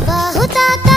বাহুতাতে